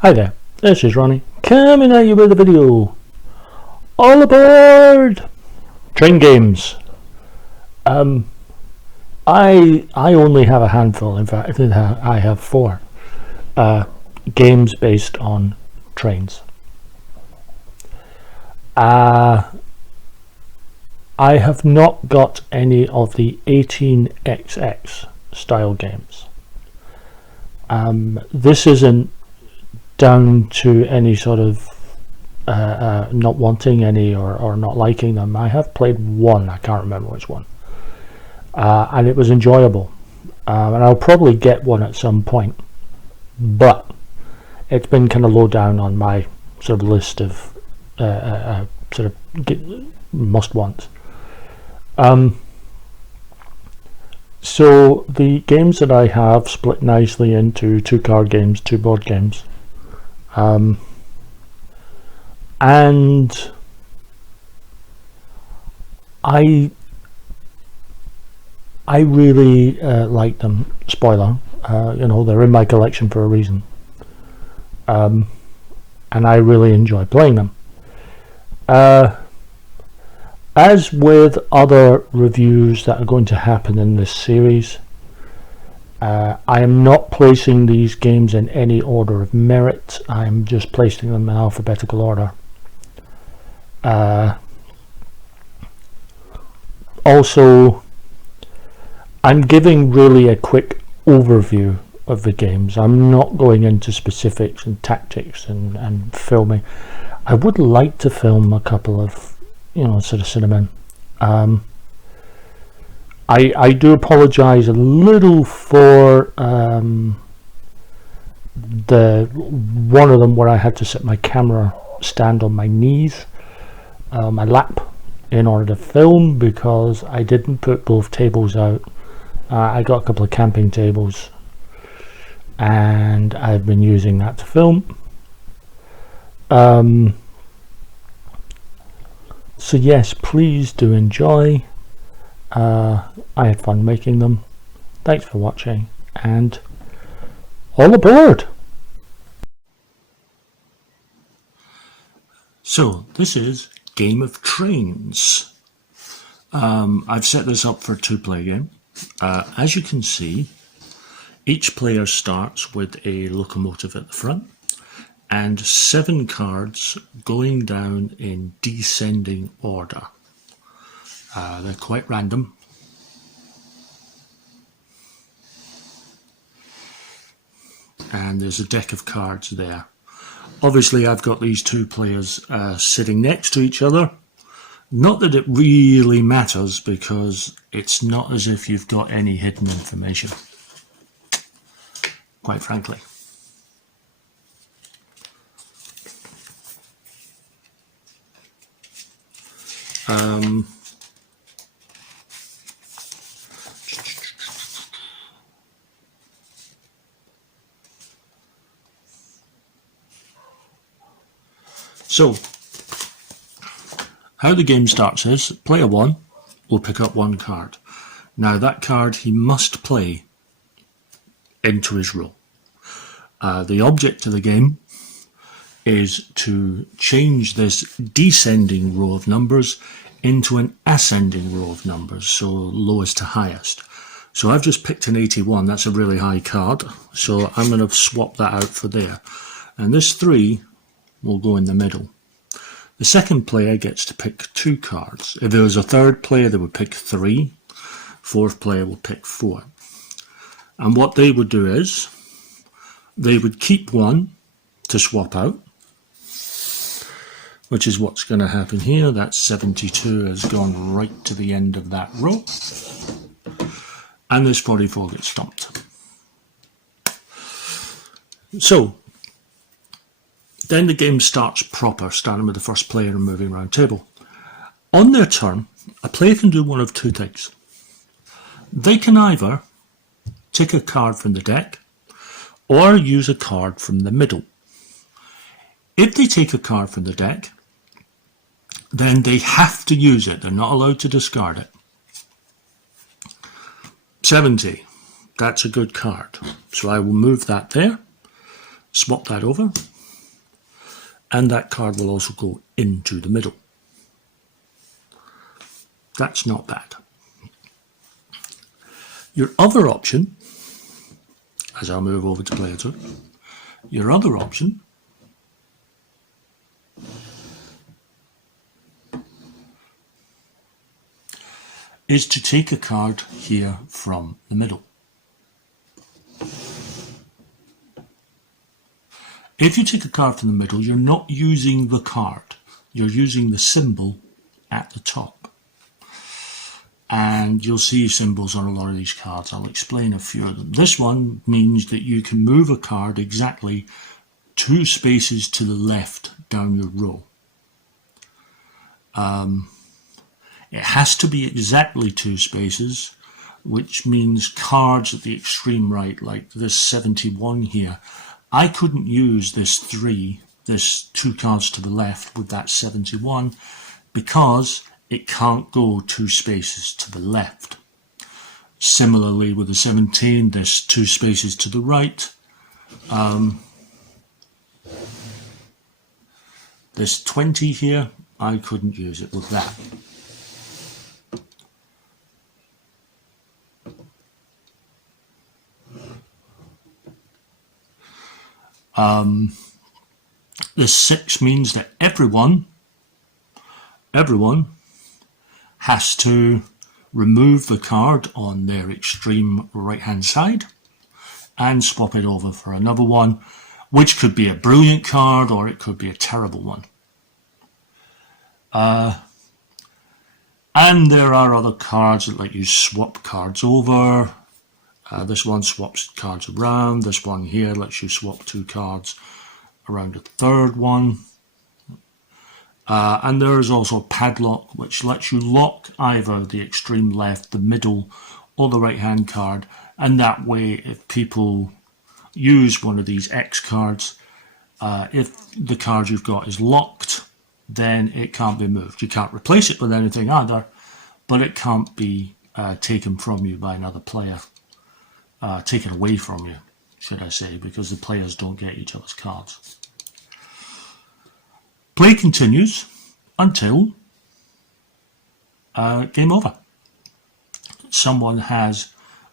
Hi there, this is Ronnie, coming at you with a video. All aboard! Train games. I only have a handful, in fact I have 4 games based on trains. I have not got any of the 18XX style games. This isn't down to any sort of not wanting any or not liking them. I have played one, I can't remember which one, and it was enjoyable, and I'll probably get one at some point, but it's been kind of low down on my sort of list of sort of must wants. So the games that I have split nicely into 2 card games, 2 board games, and I really like them. Spoiler, they're in my collection for a reason, and I really enjoy playing them. As with other reviews that are going to happen in this series, I am not placing these games in any order of merit. I'm just placing them in alphabetical order. Also, I'm giving really a quick overview of the games. I'm not going into specifics and tactics and filming. I would like to film a couple of sort of cinnamon. I do apologise a little for the one of them where I had to set my camera stand on my knees, my lap, in order to film, because I didn't put both tables out. I got a couple of camping tables and I've been using that to film. So yes, please do enjoy. I had fun making them. Thanks for watching, and all aboard! So this is Game of Trains. I've set this up for a 2-player game. As you can see, each player starts with a locomotive at the front and 7 cards going down in descending order. They're quite random. And there's a deck of cards there. Obviously I've got these 2 players sitting next to each other. Not that it really matters, because it's not as if you've got any hidden information, quite frankly. So, how the game starts is, player 1 will pick up 1 card. Now that card he must play into his row. The object of the game is to change this descending row of numbers into an ascending row of numbers, so lowest to highest. So I've just picked an 81, that's a really high card, so I'm going to swap that out for there. And this 3 will go in the middle. The second player gets to pick 2 cards. If there was a third player, they would pick 3. Fourth player will pick 4. And what they would do is, they would keep 1 to swap out, which is what's going to happen here. That 72 has gone right to the end of that row. And this 44 gets stomped. So, then the game starts proper, starting with the first player and moving around table. On their turn, a player can do one of 2 things. They can either take a card from the deck or use a card from the middle. If they take a card from the deck, then they have to use it. They're not allowed to discard it. 70, that's a good card. So I will move that there. swap that over, and that card will also go into the middle. That's not bad. Your other option, as I move over to player 2, your other option is to take a card here from the middle. If you take a card from the middle, you're not using the card, you're using the symbol at the top. And you'll see symbols on a lot of these cards. I'll explain a few of them. This one means that you can move a card exactly 2 spaces to the left down your row. It has to be exactly 2 spaces, which means cards at the extreme right, like this 71 here, I couldn't use this 2 cards to the left with that 71 because it can't go 2 spaces to the left. Similarly with the 17, there's 2 spaces to the right. This 20 here, I couldn't use it with that. This 6 means that everyone has to remove the card on their extreme right hand side and swap it over for another one, which could be a brilliant card or it could be a terrible one. And there are other cards that let you swap cards over. This one swaps cards around. This one here lets you swap 2 cards around a third one. And there is also padlock, which lets you lock either the extreme left, the middle, or the right hand card. And that way, if people use one of these X cards, if the card you've got is locked, then it can't be moved. You can't replace it with anything either, but it can't be taken from you by another player. Taken away from you, should I say, because the players don't get each other's cards. Play continues until game over. Someone has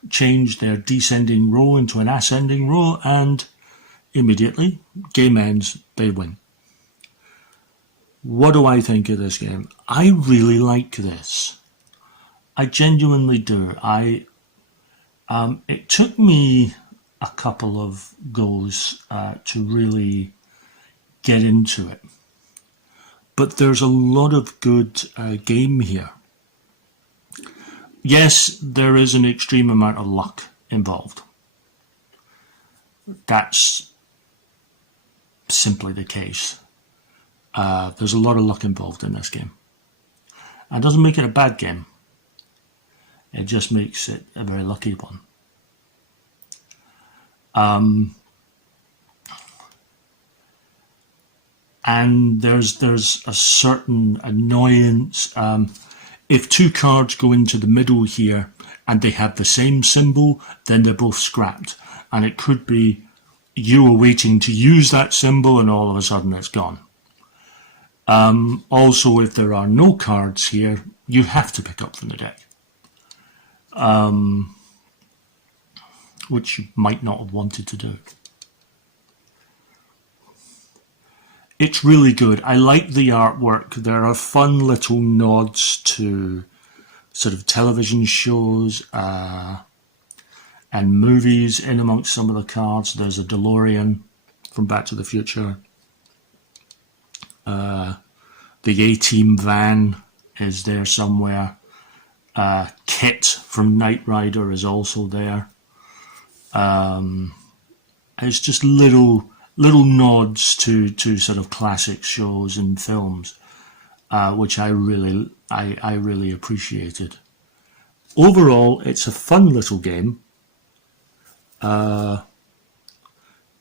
changed their descending row into an ascending row and immediately game ends, they win. What do I think of this game? I really like this. I genuinely do. It took me a couple of goes to really get into it, but there's a lot of good game here. Yes, there is an extreme amount of luck involved. That's simply the case. There's a lot of luck involved in this game. It doesn't make it a bad game. It just makes it a very lucky one. And there's a certain annoyance. If 2 cards go into the middle here and they have the same symbol, then they're both scrapped. And it could be you are waiting to use that symbol and all of a sudden it's gone. Also, if there are no cards here, you have to pick up from the deck. Which you might not have wanted to do. It's really good. I like the artwork. There are fun little nods to sort of television shows and movies in amongst some of the cards. There's a DeLorean from Back to the Future. The A-Team van is there somewhere. Kit from Knight Rider is also there. It's just little nods to sort of classic shows and films, which I really appreciated. Overall, it's a fun little game,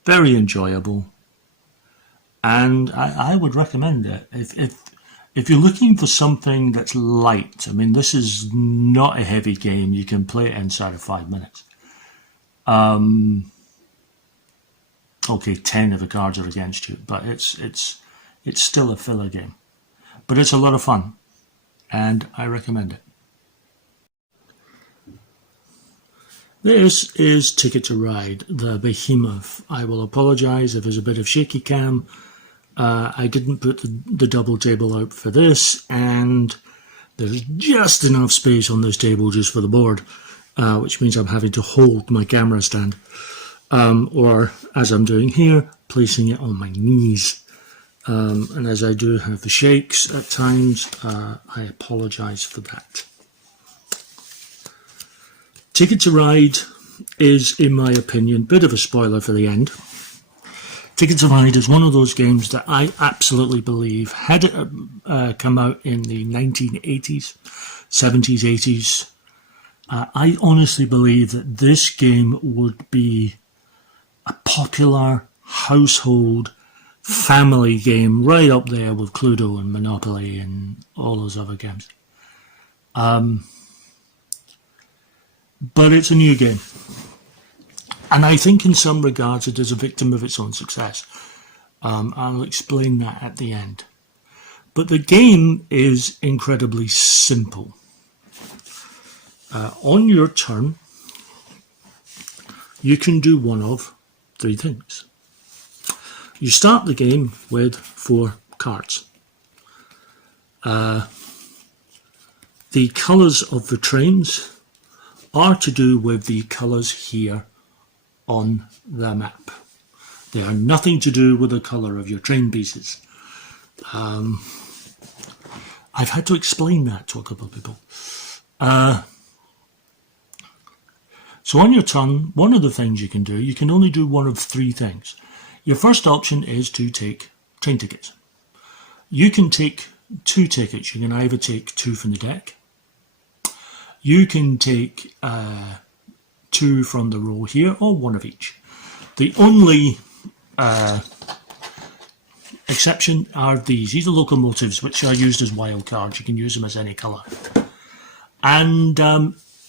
very enjoyable, and I would recommend it if you're looking for something that's light. I mean, this is not a heavy game. You can play it inside of 5 minutes. okay, 10 of the cards are against you, but it's still a filler game. But it's a lot of fun, and I recommend it. This is Ticket to Ride, the behemoth. I will apologise if there's a bit of shaky cam. I didn't put the double table out for this, and there's just enough space on this table just for the board, which means I'm having to hold my camera stand, or as I'm doing here, placing it on my knees. And as I do have the shakes at times, I apologise for that. Ticket to Ride is, in my opinion, a bit of a spoiler for the end. Ticket to Ride is one of those games that I absolutely believe, had it come out in the 1980s, 70s, 80s, I honestly believe that this game would be a popular household family game right up there with Cluedo and Monopoly and all those other games. But it's a new game. And I think in some regards it is a victim of its own success. I'll explain that at the end. But the game is incredibly simple. On your turn, you can do one of three things. You start the game with 4 cards. The colours of the trains are to do with the colours here on the map. They are nothing to do with the colour of your train pieces. I've had to explain that to a couple of people. So on your turn, one of the things you can do, you can only do one of 3 things. Your first option is to take train tickets. You can take 2 tickets. You can either take 2 from the deck. You can take 2 from the row here, or 1 of each. The only exception are these. These are locomotives, which are used as wild cards. You can use them as any colour. And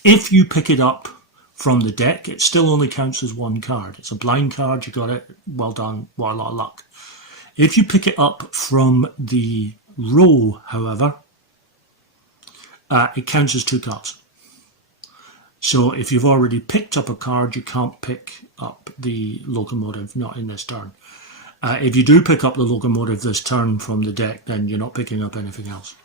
if you pick it up from the deck, it still only counts as 1 card. It's a blind card. You got it. Well done. What a lot of luck. If you pick it up from the row, however, it counts as 2 cards. So if you've already picked up a card, you can't pick up the locomotive, not in this turn. If you do pick up the locomotive this turn from the deck, then you're not picking up anything else.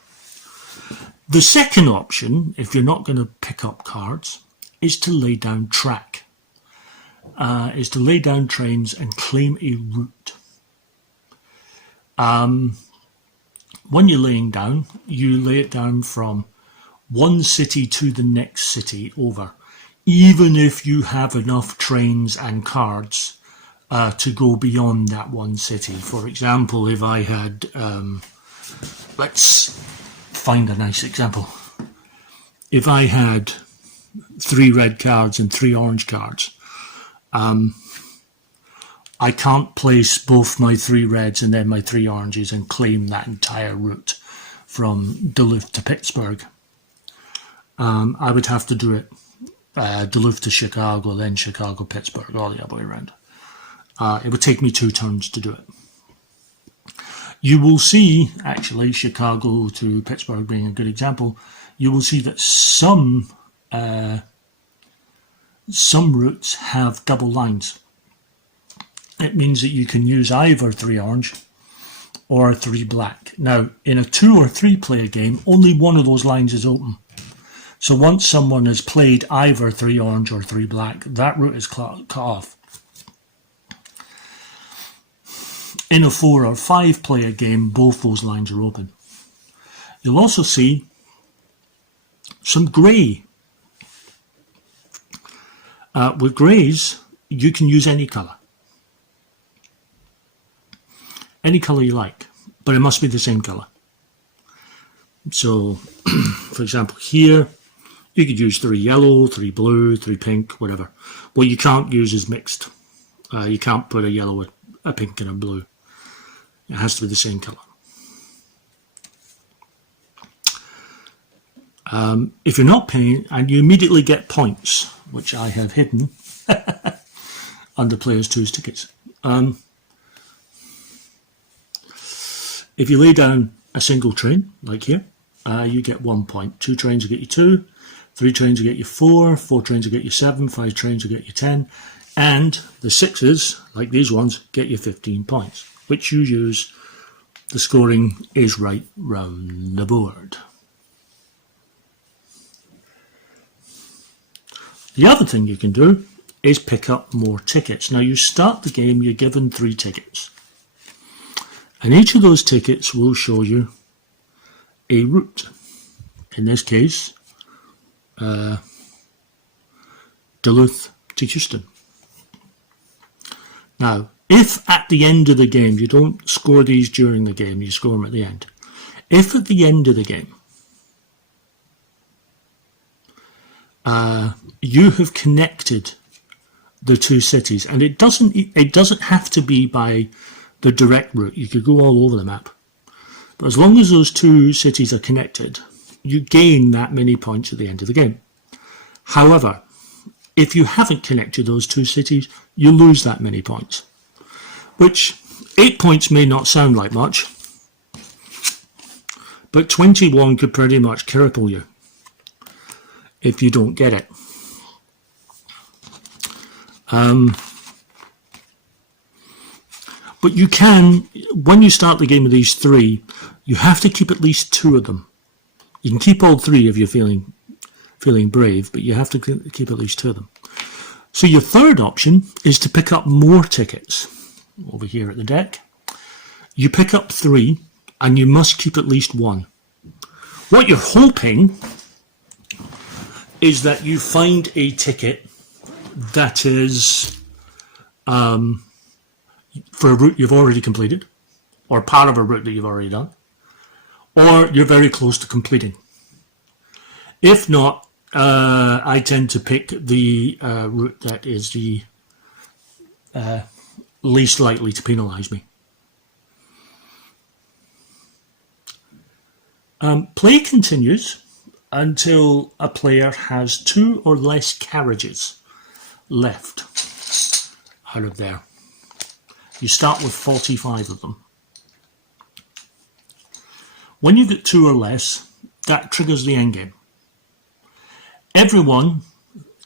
The second option, if you're not going to pick up cards, is to lay down track. Is to lay down trains and claim a route. When you're laying down, you lay it down from one city to the next city over, even if you have enough trains and cards to go beyond that one city. For example, if I had, let's find a nice example. If I had 3 red cards and 3 orange cards, I can't place both my 3 reds and then my 3 oranges and claim that entire route from Duluth to Pittsburgh. I would have to do it Duluth to Chicago, then Chicago, Pittsburgh, all the other way around. It would take me 2 turns to do it. You will see, actually, Chicago to Pittsburgh being a good example, you will see that some routes have double lines. It means that you can use either 3 orange or 3 black. Now, in a 2 or 3 player game, only one of those lines is open. So once someone has played either 3 orange or 3 black, that route is cut off. In a 4 or 5 player game, both those lines are open. You'll also see some grey. With greys, you can use any colour. Any colour you like, but it must be the same colour. So, for example, here, you could use 3 yellow, 3 blue, 3 pink, whatever. What you can't use is mixed. You can't put a yellow, a pink and a blue. It has to be the same colour. If you're not paying, and you immediately get points, which I have hidden under Players 2's tickets. If you lay down a single train, like here, you get 1 point. 2 trains will get you 2, 3 trains will get you 4, 4 trains will get you 7, 5 trains will get you 10, and the 6s, like these ones, get you 15 points, which you use. The scoring is right round the board. The other thing you can do is pick up more tickets. Now you start the game, you're given 3 tickets. And each of those tickets will show you a route. In this case, Duluth to Houston. Now, if at the end of the game, you don't score these during the game, you score them at the end. If at the end of the game, you have connected the 2 cities, and it doesn't have to be by the direct route. You could go all over the map. But as long as those 2 cities are connected, you gain that many points at the end of the game. However, if you haven't connected those 2 cities, you lose that many points. Which, 8 points may not sound like much, but 21 could pretty much cripple you if you don't get it. But you can, when you start the game with these 3, you have to keep at least 2 of them. You can keep all 3 if you're feeling brave, but you have to keep at least 2 of them. So your third option is to pick up more tickets. Over here at the deck, you pick up 3, and you must keep at least 1. What you're hoping is that you find a ticket that is for a route you've already completed, or part of a route that you've already done, or you're very close to completing. If not, I tend to pick the route that is the least likely to penalise me. Play continues until a player has 2 or less carriages left out of there. You start with 45 of them. When you get 2 or less, that triggers the endgame. Everyone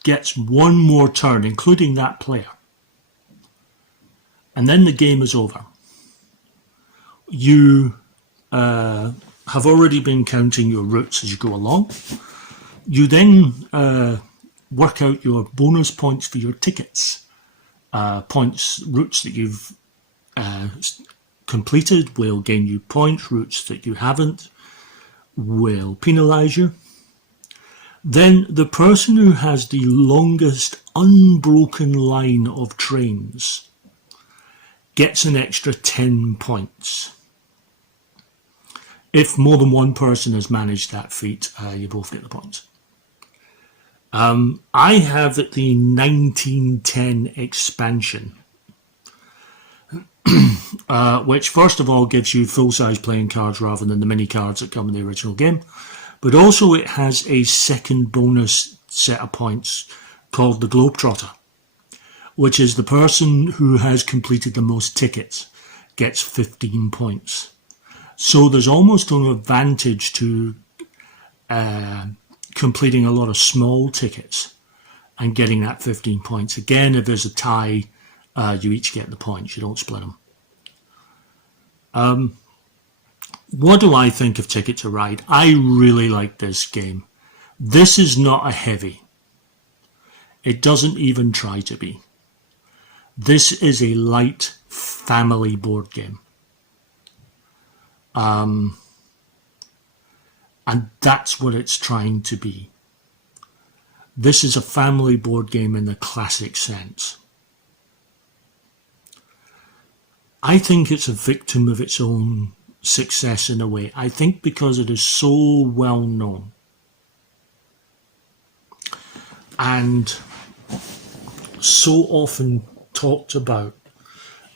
gets 1 more turn, including that player. And then the game is over. You have already been counting your routes as you go along. You then work out your bonus points for your tickets. Routes that you've completed will gain you points. Routes that you haven't will penalise you. Then the person who has the longest unbroken line of trains gets an extra 10 points. If more than one person has managed that feat, you both get the points. I have the 1910 expansion, which first of all gives you full-size playing cards rather than the mini cards that come in the original game. But also it has a second bonus set of points called the Globetrotter, which is the person who has completed the most tickets gets 15 points. So there's almost an advantage to completing a lot of small tickets and getting that 15 points. Again, if there's a tie, you each get the points. You don't split them. What do I think of Ticket to Ride? I really like this game. This is not a heavy. It doesn't even try to be. This is a light family board game. And that's what it's trying to be. This is a family board game in the classic sense. I think it's a victim of its own success in a way. I think because it is so well known and so often talked about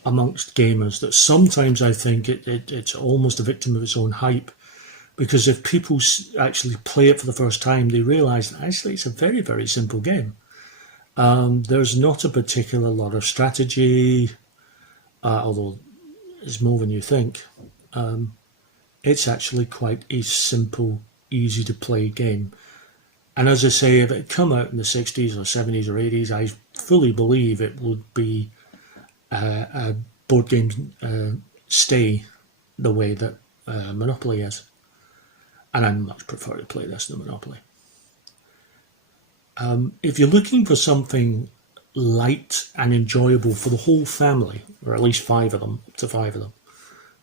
amongst gamers that sometimes I think it's almost a victim of its own hype, because if people actually play it for the first time, they realise that actually it's a very, very simple game. There's not a particular lot of strategy. although it's more than you think. It's actually quite a simple, easy to play game. And as I say, if it had come out in the 60s or 70s or 80s, I fully believe it would be a board game stay the way that Monopoly is. And I much prefer to play this than Monopoly. If you're looking for something light and enjoyable for the whole family, or at least five of them, up to five of them,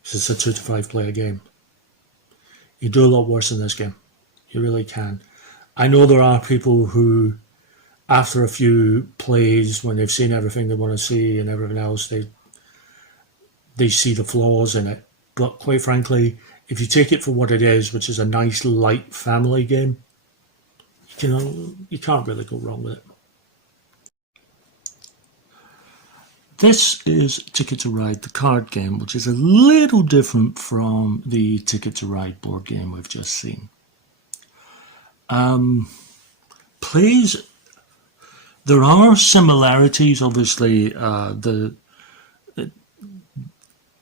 because it's a 2 to 5 player game, you do a lot worse in this game. You really can. I know there are people who, after a few plays, when they've seen everything they want to see and everything else, they see the flaws in it. But quite frankly, if you take it for what it is, which is a nice, light family game, you can't really go wrong with it. This is Ticket to Ride, the card game, which is a little different from the Ticket to Ride board game we've just seen. Plays, there are similarities, obviously.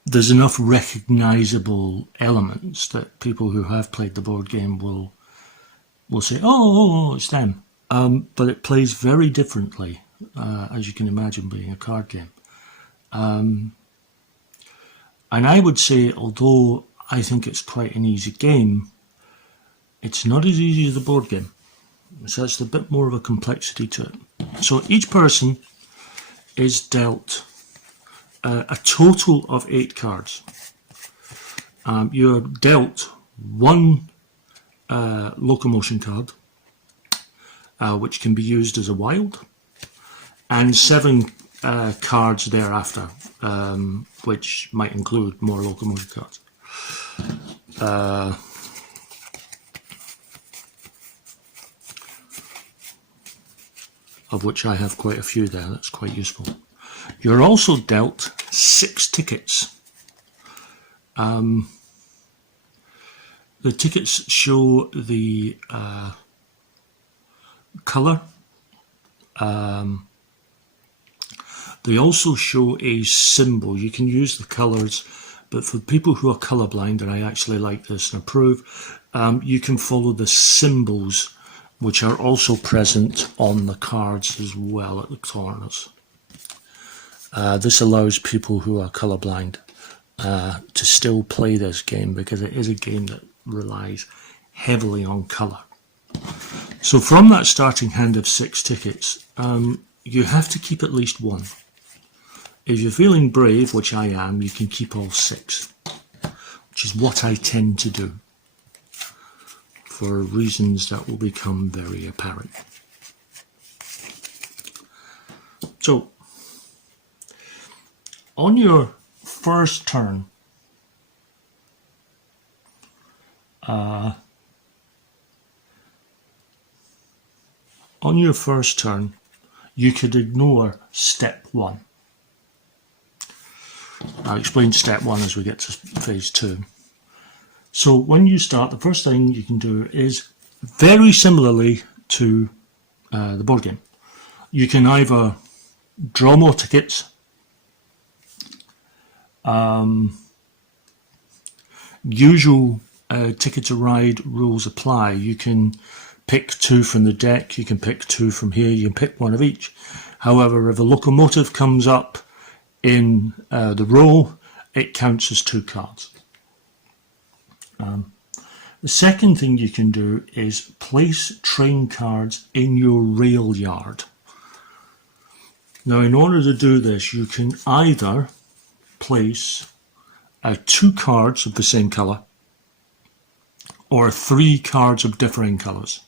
There's enough recognisable elements that people who have played the board game will say, oh, it's them. But it plays very differently, as you can imagine, being a card game. And I would say, although I think it's quite an easy game, it's not as easy as the board game. So it's a bit more of a complexity to it. So each person is dealt a total of 8 cards. You're dealt 1 locomotion card, which can be used as a wild, and 7 cards thereafter, which might include more locomotion cards. Of which I have quite a few there. That's quite useful. You're also dealt 6 tickets. The tickets show the colour. They also show a symbol. You can use the colours, but for people who are colourblind, and I actually like this and approve, you can follow the symbols, which are also present on the cards as well at the corners. This allows people who are colourblind to still play this game, because it is a game that relies heavily on colour. So from that starting hand of 6 tickets, you have to keep at least 1. If you're feeling brave, which I am, you can keep all 6, which is what I tend to do, for reasons that will become very apparent. So, on your first turn, you could ignore step 1. I'll explain step 1 as we get to phase 2. So when you start, the first thing you can do is, very similarly to the board game, you can either draw more tickets, usual Ticket to Ride rules apply. You can pick 2 from the deck, you can pick 2 from here, you can pick 1 of each. However, if a locomotive comes up in the row, it counts as 2 cards. The second thing you can do is place train cards in your rail yard. Now, in order to do this, you can either place 2 cards of the same colour or 3 cards of differing colours.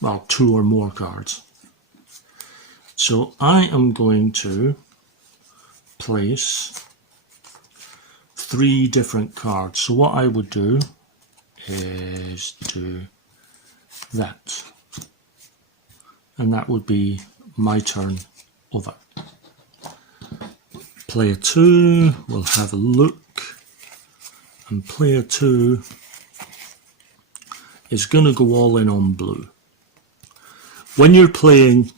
Well, 2 or more cards. So I am going to place 3 different cards. So what I would do is do that. And that would be my turn over. Player 2 will have a look, and player 2 is going to go all in on blue. When you're playing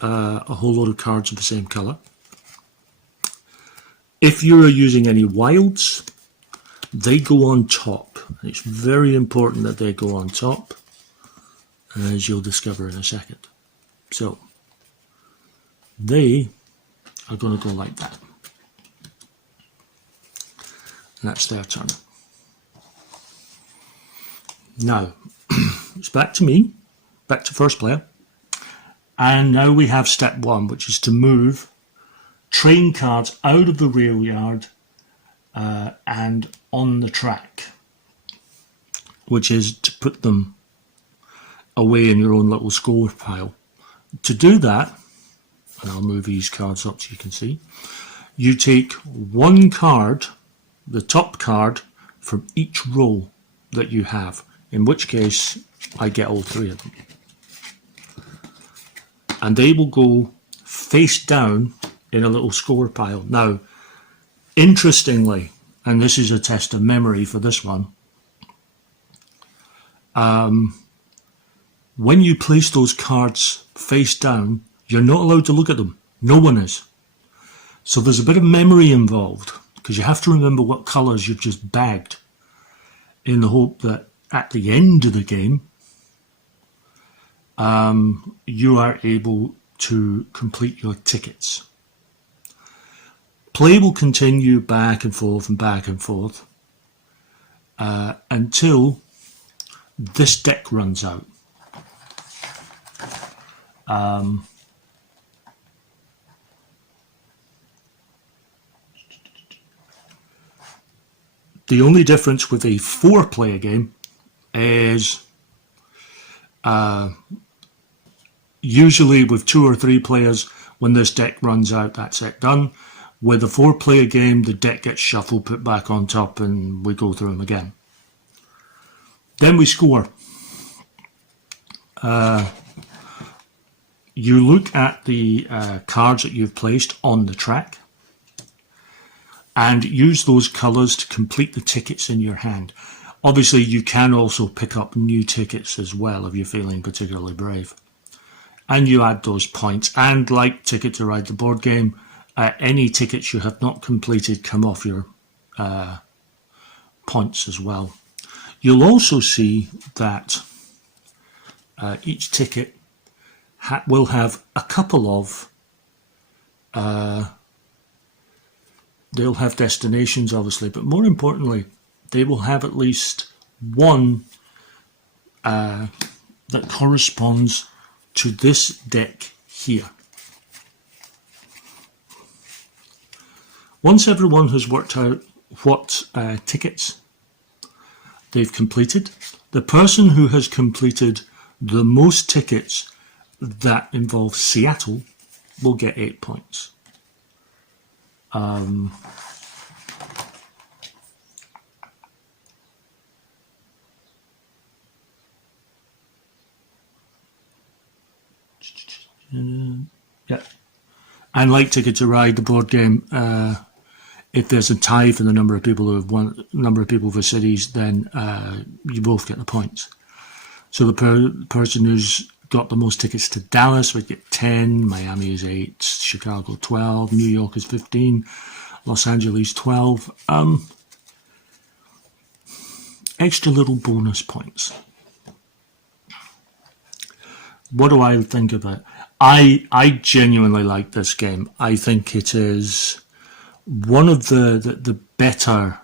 a whole load of cards of the same colour, if you're using any wilds, they go on top. It's very important that they go on top, as you'll discover in a second. So they are going to go like that. And that's their turn. Now, it's back to me, back to first player. And now we have step one, which is to move train cards out of the rail yard and on the track, which is to put them away in your own little score pile. To do that, and I'll move these cards up so you can see, you take one card, the top card, from each row that you have, in which case I get all three of them. And they will go face down in a little score pile. Now, interestingly, and this is a test of memory for this one, when you place those cards face down, you're not allowed to look at them. No one is. So there's a bit of memory involved, because you have to remember what colours you've just bagged, in the hope that at the end of the game, you are able to complete your tickets. Play will continue back and forth until this deck runs out. The only difference with a 4-player game is usually with 2 or 3 players, when this deck runs out, that's it, done. With a 4-player game, the deck gets shuffled, put back on top, and we go through them again. Then we score. You look at the cards that you've placed on the track and use those colours to complete the tickets in your hand. Obviously, you can also pick up new tickets as well if you're feeling particularly brave. And you add those points. And like Ticket to Ride the board game, any tickets you have not completed come off your points as well. You'll also see that each ticket will have a couple of, they'll have destinations obviously, but more importantly, they will have at least one that corresponds to this deck here. Once everyone has worked out what tickets they've completed, the person who has completed the most tickets that involve Seattle will get 8 points. Yeah, and like Ticket to Ride the board game, if there's a tie for the number of people who have won, number of people for cities, then you both get the points. So the person who's got the most tickets to Dallas would get 10, Miami is 8, Chicago 12, New York is 15, Los Angeles 12. Extra little bonus points. What do I think of it? I genuinely like this game. I think it is one of the better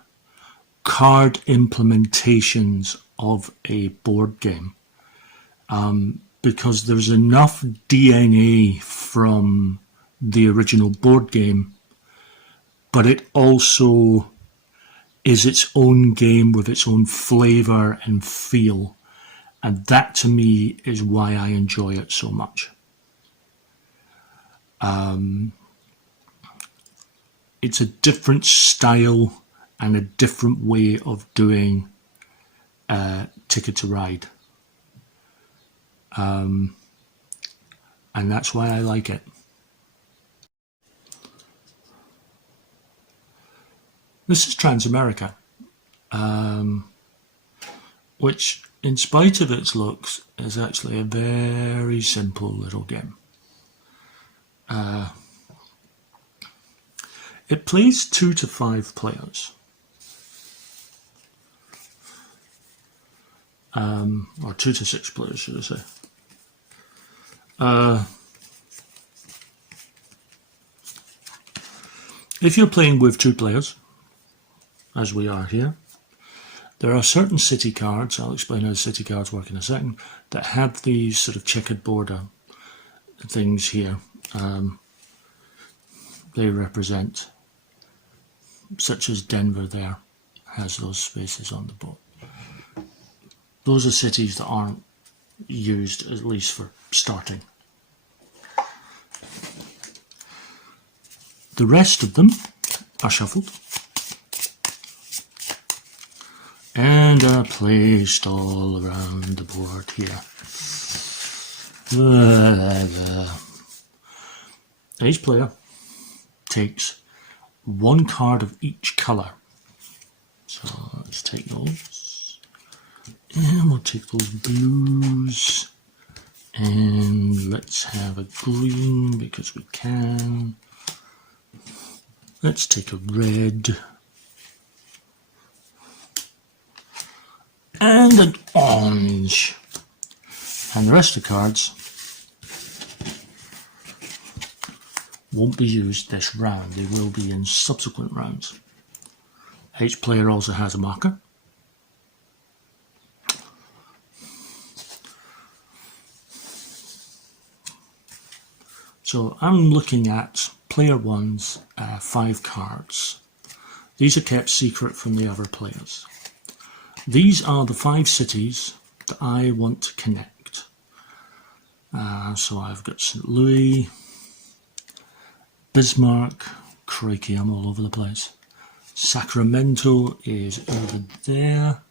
card implementations of a board game, because there's enough DNA from the original board game, but it also is its own game with its own flavour and feel, and that to me is why I enjoy it so much. It's a different style and a different way of doing Ticket to Ride. And that's why I like it. This is Transamerica, which in spite of its looks, is actually a very simple little game. It plays 2 to 5 players. Or 2 to 6 players, should I say. If you're playing with 2 players, as we are here, there are certain city cards, I'll explain how city cards work in a second, that have these sort of checkered border things here. They represent, such as Denver there, has those spaces on the board. Those are cities that aren't used, at least for starting. The rest of them are shuffled and are placed all around the board here. Each player takes 1 card of each colour. So let's take those, and we'll take those blues, and let's have a green because we can. Let's take a red and an orange, and the rest of the cards won't be used this round. They will be in subsequent rounds. Each player also has a marker. So I'm looking at player 1's 5 cards. These are kept secret from the other players. These are the 5 cities that I want to connect. So I've got St. Louis, Bismarck, crikey, I'm all over the place. Sacramento is over there.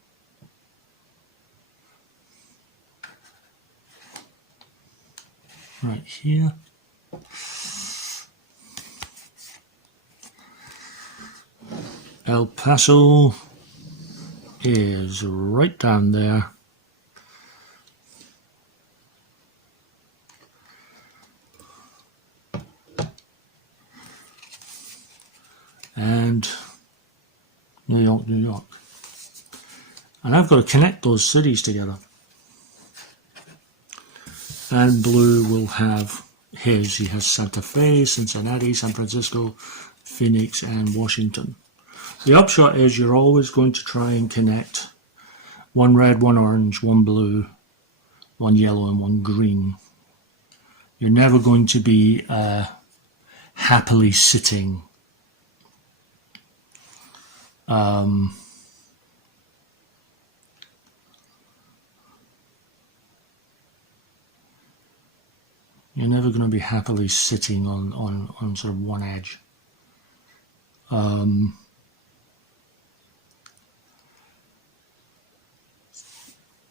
Right here. El Paso is right down there. And New York, New York. And I've got to connect those cities together. And blue will have his. He has Santa Fe, Cincinnati, San Francisco, Phoenix, and Washington. The upshot is you're always going to try and connect 1 red, 1 orange, 1 blue, 1 yellow, and 1 green. You're never going to be happily sitting you're never going to be happily sitting on sort of one edge.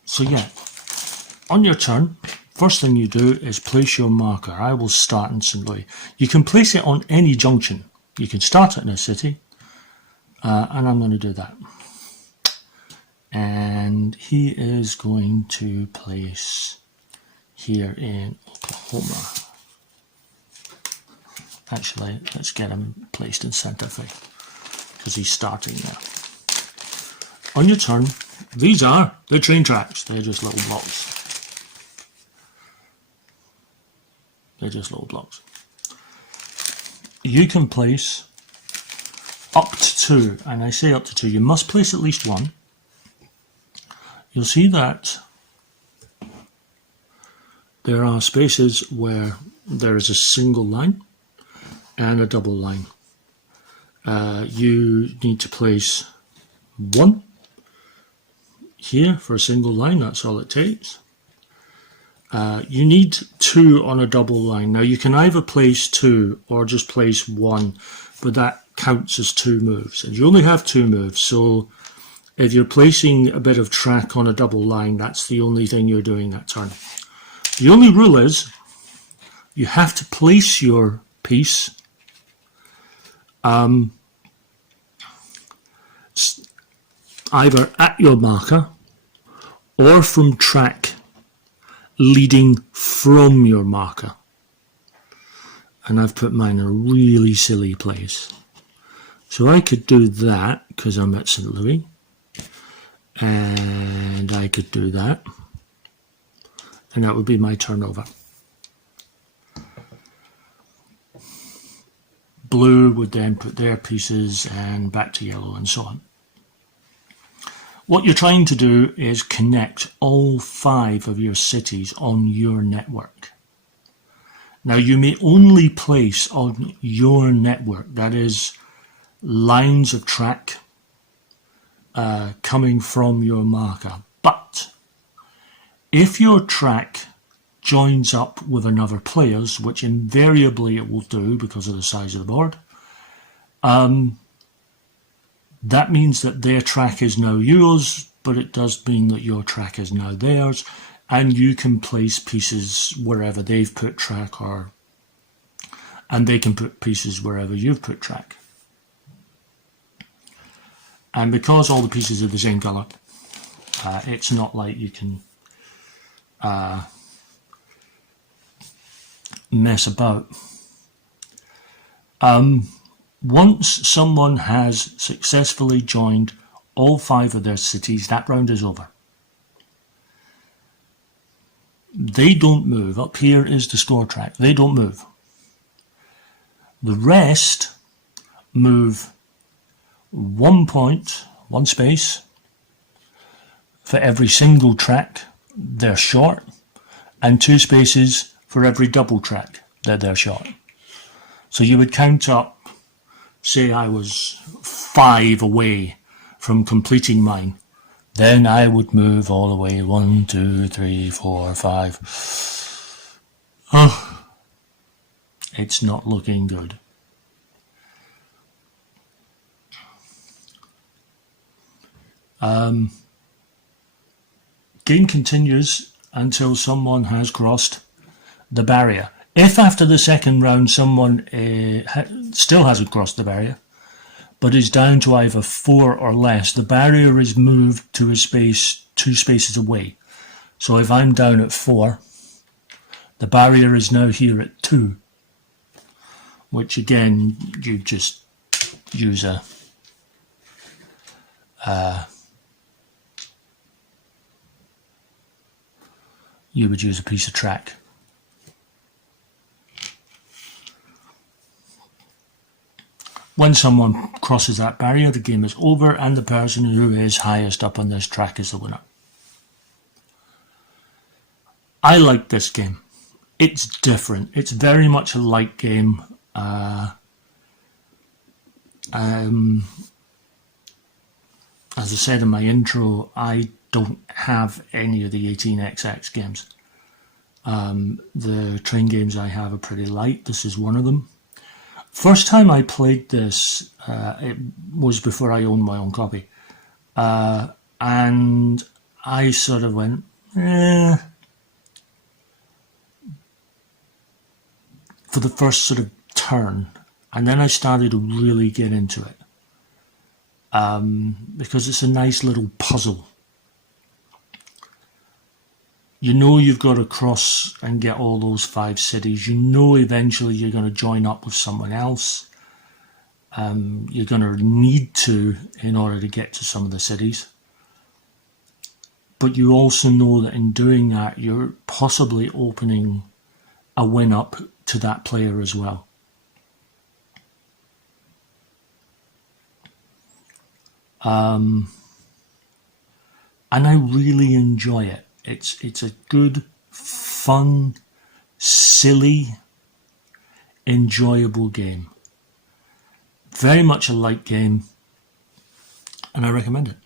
So yeah, on your turn, first thing you do is place your marker. I will start in St. Louis. You can place it on any junction. You can start it in a city, and I'm going to do that. And he is going to place here in Oklahoma. Actually, let's get him placed in Santa Fe, because he's starting there. On your turn, they're train tracks. They're just little blocks. They're just little blocks. You can place up to 2, and I say up to 2. You must place at least 1. You'll see that there are spaces where there is a single line and a double line. You need to place 1 here for a single line. That's all it takes. You need 2 on a double line. Now you can either place 2 or just place 1, but that counts as 2 moves, and you only have 2 moves. So if you're placing a bit of track on a double line, that's the only thing you're doing that turn. The only rule is you have to place your piece either at your marker or from track leading from your marker. And I've put mine in a really silly place. So I could do that because I'm at St. Louis, and I could do that, and that would be my turnover. Blue would then put their pieces and back to yellow and so on. What you're trying to do is connect all 5 of your cities on your network. Now you may only place on your network, that is, lines of track coming from your marker. But if your track joins up with another player's, which invariably it will do because of the size of the board, that means that their track is now yours, but it does mean that your track is now theirs, and you can place pieces wherever they've put track, and they can put pieces wherever you've put track. And because all the pieces are the same colour, it's not like you can mess about. Once someone has successfully joined all 5 of their cities, that round is over. They don't move. Up here is the score track. They don't move. The rest move 1 point, 1 space, for every single track they're short, and 2 spaces for every double track that they're short. So you would count up, say I was 5 away from completing mine, then I would move all the way 1, 2, 3, 4, 5. Oh, it's not looking good. Game continues until someone has crossed the barrier. If after the second round someone still hasn't crossed the barrier, but is down to either 4 or less, the barrier is moved to a space 2 spaces away. So if I'm down at 4, the barrier is now here at 2, which again, you just use you would use a piece of track. When someone crosses that barrier, the game is over, and the person who is highest up on this track is the winner. I like this game. It's different. It's very much a light game. As I said in my intro, I don't have any of the 18xx games. The train games I have are pretty light. This is one of them. First time I played this, it was before I owned my own copy. And I sort of went, for the first sort of turn. And then I started to really get into it. Because it's a nice little puzzle. You know you've got to cross and get all those 5 cities. You know eventually you're going to join up with someone else. You're going to need to in order to get to some of the cities. But you also know that in doing that, you're possibly opening a win up to that player as well. And I really enjoy it. It's a good, fun, silly, enjoyable game. Very much a light game, and I recommend it.